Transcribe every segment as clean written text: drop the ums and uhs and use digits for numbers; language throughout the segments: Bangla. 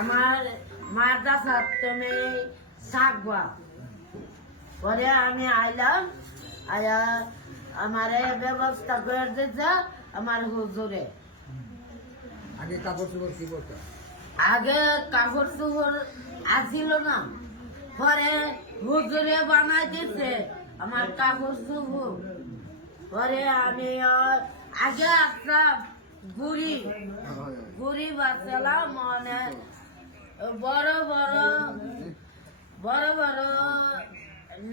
আমার মাদ্রাসা তুমি থাকবা। পরে আমি আইলাম, আয়া আমারে ব্যবস্থা করে দিতে আমার হুজুরে। আগে কাপড় চোপড় কি করতো? আগে কাপড় চোপড় আসিল না, পরে হুজুরে বানাই দিছে আমার কাপড় চোপড়। পরে আমি আগে একটা গুড়ি বাঁচালাম, মানে বড় বড় বড় বড়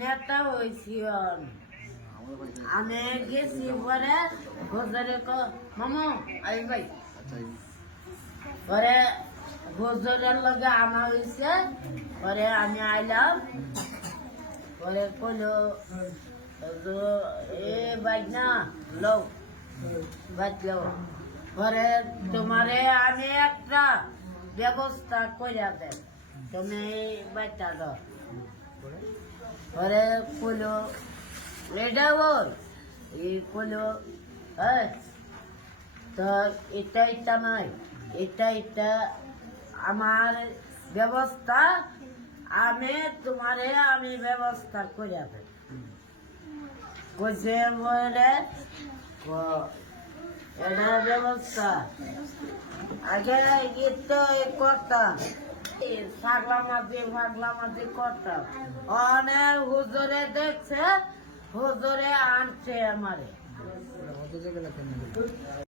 নেতা হয়েছি। আমি গেছি পরে হুজুরে মামু আই ভাই, পরে হুজুরের লগে আমা হয়েছে। পরে আমি আইলাম, পরে কইলো এ বাইনা লও বাঁচলো। পরে তোমারে আমি একটা ব্যবস্থা কইরা দেন, তুমি বাচ্চা দাও। পরে কইলো এটা বল, এই কইলো তো এটা নয়, এটা আমার ব্যবস্থা, তোমারে আমি ব্যবস্থা করে দেব। কইছে বলে এটা ব্যবস্থা আগে তো করতাম, পাগলা মাঝি করতাম। অনেক হুজুরে দেখছে, হুজুরে আনছে আমারে।